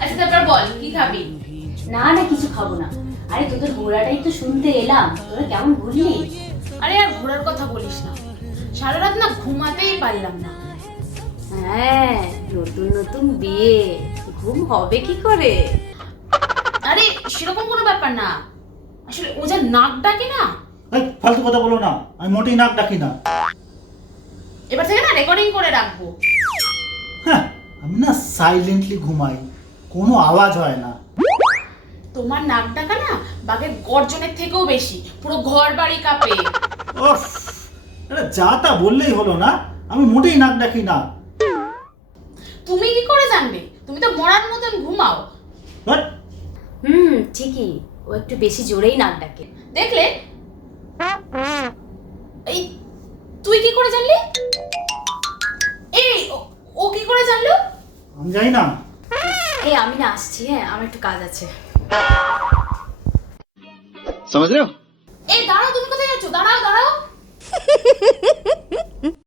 আচ্ছা তারপর বল কি খাবি? না না, কিছু খাবো না। আরে তোদের ঘোড়াটাই তো শুনতে এলাম, তোরা কেমন ঘুরলি? আরে আর ঘোরার কথা বলিস না, সারা রাত না ঘুমাতেই পারলাম না। হ্যাঁ, নতুন নতুন বিয়ে, ঘুম হবে কি করে? আরে সেরকম কোনো ব্যাপার না, আসলে ও যা নাক ডাকে না। এই ফালতু কথা বলো না, আমি মোটেই নাক ডাকি না। এবার থেকে না রেকর্ডিং করে রাখবো। হ্যাঁ, আমি না সাইলেন্টলি ঘুমাই, কোনো আওয়াজ হয় না। তোমার নাক ডাকা না বাঘের গর্জনের থেকেও বেশি, পুরো ঘর বাড়ি কাঁপে। ওফ, আরে যা তা বললেই হলো না, আমি মোটেই নাক ডাকি না। তুমি কি করে জানবে? তুমি তো মরার মতন ঘুমাও। বাট ঠিকই, ও একটু বেশি জোরেই নাক ডাকে। দেখলে? এই তুই কি করে জানলি? এই ও কি করে জানলো? আমি জানি না। এই আমি না আসছি, হ্যাঁ আমার একটু কাজ আছে। समझ रहे हो? এই দাঁড়াও, তুমি কোথায় যাচ্ছ? দাঁড়াও